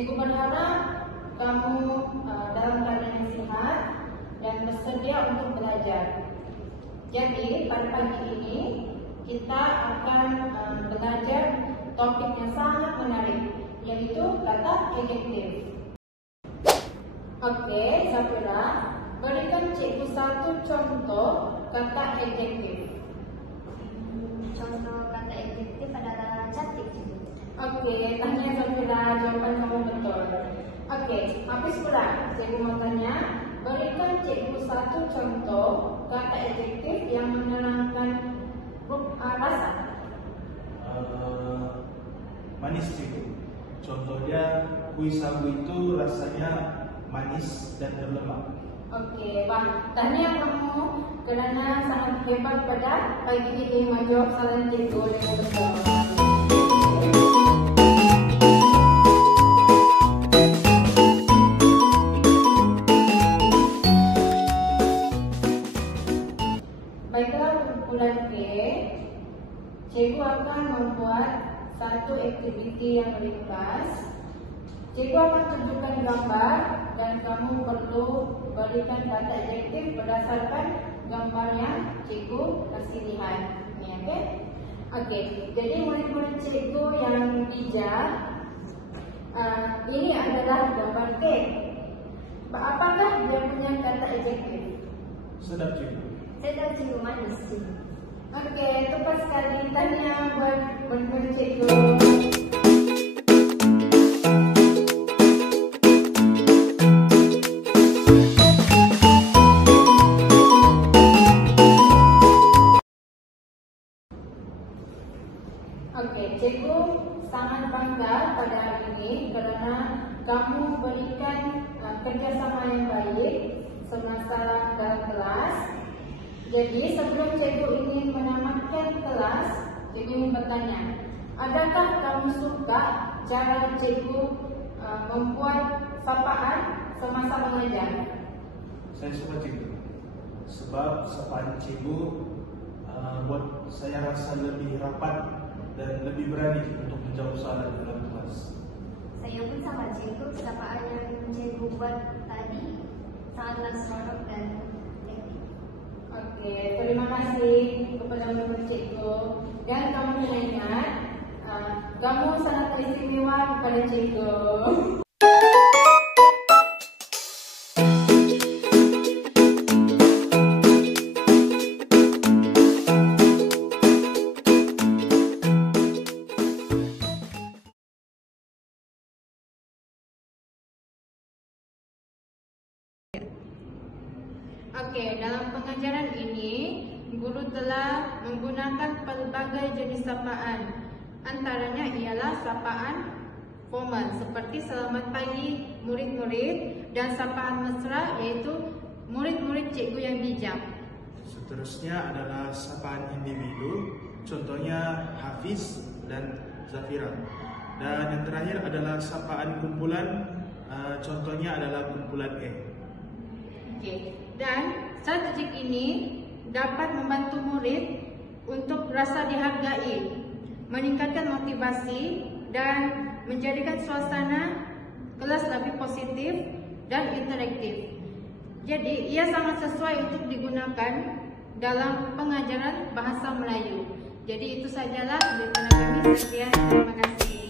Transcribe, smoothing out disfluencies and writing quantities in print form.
Cikgu berharap kamu dalam keadaan yang sehat dan bersedia untuk belajar. Jadi pada pagi ini kita akan belajar topik yang sangat menarik, yaitu kata adjektif. Oke, Safira, berikan cikgu satu contoh kata adjektif. Contoh kata adjektif adalah cantik. Oke, tanya Safira, jawaban kamu betul. Oke, Hafiz pula, cikgu mau tanya, berikan cikgu satu contoh kata adjektif yang menerangkan rasa. Manis cikgu. Contohnya kuih sagu itu rasanya manis dan berlemak. Oke, Pak. Tanya kamu kerana sangat hebat pada pagi ini menjawab salah cikgu dengan betul. Baiklah, kumpulan B, cikgu akan membuat satu aktiviti yang ringkas. Cikgu akan tunjukkan gambar dan kamu perlu berikan kata adjektif berdasarkan gambar yang cikgu kasih lihat. Ini, oke? Oke, jadi murid-murid cikgu yang bijak, ini adalah gambar kek. Apakah dia punya kata adjektif? Sedap cikgu. Sedap cikgu, manis cikgu. Oke, tepat sekali. Tanya buat murid-murid cikgu. Oke, cikgu sangat bangga pada hari ini kerana kamu berikan kerjasama yang baik semasa dalam kelas. Jadi sebelum cikgu ingin menamatkan kelas, cikgu ingin bertanya, adakah kamu suka cara cikgu membuat sapaan semasa mengajar? Saya suka cikgu. Sebab sapaan cikgu buat saya rasa lebih rapat dan lebih berani untuk menjawab soalan dalam kelas. Saya pun sama cikgu, sapaan yang cikgu buat tadi sangatlah seronok dan efektif. Oke, terima kasih kepada murid cikgu. Dan kamu ingat, kamu sangat istimewa kepada cikgu. Oke, dalam pengajaran ini, guru telah menggunakan pelbagai jenis sapaan. Antaranya ialah sapaan formal seperti selamat pagi murid-murid dan sapaan mesra iaitu murid-murid cikgu yang bijak. Seterusnya adalah sapaan individu, contohnya Hafiz dan Zafira. Dan yang terakhir adalah sapaan kumpulan, contohnya adalah kumpulan E. Oke, dan strategik ini dapat membantu murid untuk rasa dihargai, meningkatkan motivasi dan menjadikan suasana kelas lebih positif dan interaktif. Jadi, ia sangat sesuai untuk digunakan dalam pengajaran bahasa Melayu. Jadi, itu sajalah dari kami. Sekian, terima kasih.